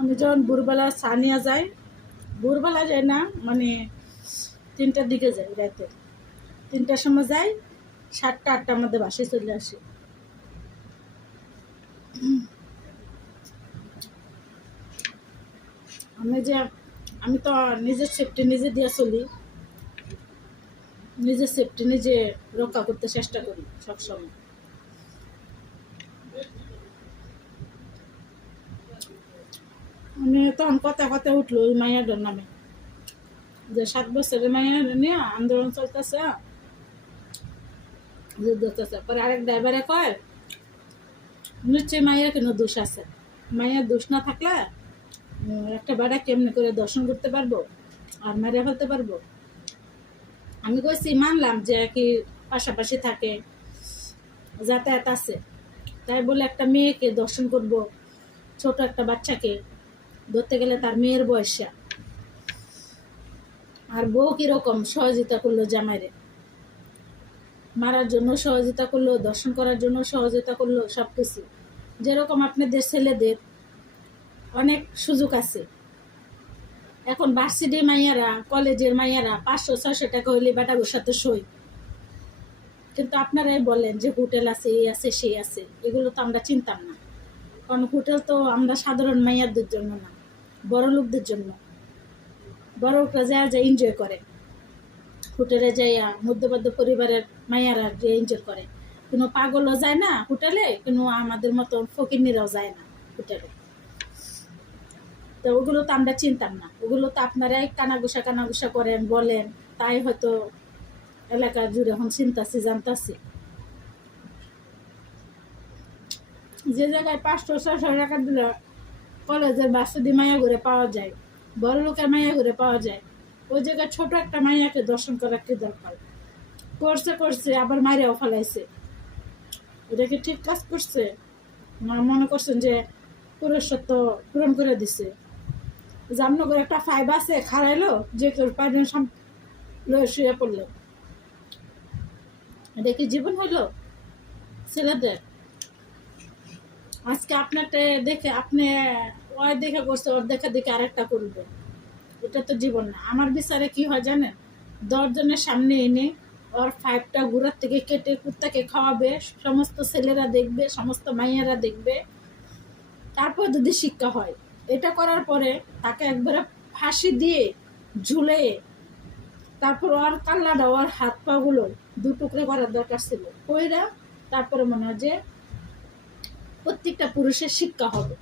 আমি যখন ভোরবেলা চা নিয়ে যাই, ভোরবেলা যাই না, মানে 3টার দিকে যাই, রাতে 3টার সময় যাই, 7টা 8টার মধ্যে বাসায় চলে আসি। আমি তো নিজের সেফটি নিজে দিয়ে চলি, নিজের সেফটি নিজে রক্ষা করতে চেষ্টা করি সবসময়। আমি তখন কথা কথা উঠলো ওই মাইয়াটার নামে, যে 7 বছরের মাইয়া নিয়ে আন্দোলন চলতেছে, যুদ্ধ চলতেছে। পরে আরেক ড্রাইভারে কয় নিশ্চয়ই মাইয়ার কোনো দোষ আছে, মাইয়ার দোষ না থাকলে একটা বেড়া কেমনি করে দর্শন করতে পারবো আর মেরে ফেলতে পারবো। আমি কইছি মানলাম যে কি পাশাপাশি থাকে, যাতায়াত আছে, তাই বলে একটা মেয়েকে দর্শন করব, ছোট একটা বাচ্চাকে ধরতে গেলে তার মেয়ের বয়সা, আর বউ কিরকম সহযোগিতা করলো জামাইরে মারার জন্য, সহযোগিতা করলো দর্শন করার জন্য, সহযোগিতা করলো সবকিছু। যেরকম আপনাদের ছেলেদের অনেক সুযোগ আছে, এখন ভার্সিটির মাইয়ারা, কলেজের মাইয়ারা 500-600 টাকা হইলে বেটাগুর সাথে সই, কিন্তু আপনারাই বলেন যে হোটেল আছে, এই আছে, সেই আছে। এগুলো তো আমরা চিনতাম না, কারণ হোটেল তো আমরা সাধারণ মাইয়াদের জন্য না, বড় লোকদের জন্য। বড় লোকরা যা এনজয় করে, হোটেলে যাইয়া মধ্যবিত্ত পরিবারের মাইয়ারা যে এনজয় করে। কোনো পাগলও যায় না হোটেলে, কোনো আমাদের মতো ফকিরনিরাও যায় না হোটেলে। তো ওগুলো তো আমরা চিনতাম না, ওগুলো তো আপনারাই কানাঘুষা করেন, বলেন, তাই হয়তো এলাকা জুড়ে এখন চিন্তাছি, জানতাছি। যে জায়গায় 500-600 টাকা দিলে কলেজের বাচ্চাদের মায়া ঘুরে পাওয়া যায়, বড় লোকের মায়া ঘুরে পাওয়া যায়, ওই জায়গায় ছোট একটা মাইয়াকে দর্শন করার কি দরকার? করছে আবার মাইরেও ফেলাইছে। এটা কি ঠিক কাজ করছে? মনে করছেন যে পুরুষত্ব পূরণ করে দিছে? জামনগর একটা 5 আছে, খারাইলো, যে কেউ পাইলেন শুয়ে পড়লো। এটা কি জীবন হলো ছেলেদের? আজকে আপনারটা দেখে আপনি ওই দেখে করছে, ওর দেখে দেখে আরেকটা করবে, এটা তো জীবন না। আমার বিচারে কি হয় জানেন, 10 জনের সামনে এনে ওর 5টা গুড়ার থেকে কেটে কুত্তাকে খাওয়াবে, সমস্ত ছেলেরা দেখবে, সমস্ত মাইয়ারা দেখবে, তারপর যদি শিক্ষা হয়। এটা করার পরে তাকে একবারে ফাঁসি দিয়ে ঝুলে, তারপর ওর কাল্লাটা, ওর হাত পা গুলো 2 টুকরো করার দরকার ছিল, কইরা তারপরে মনে হয় যে প্রত্যেকটা পুরুষের শিক্ষা হবে।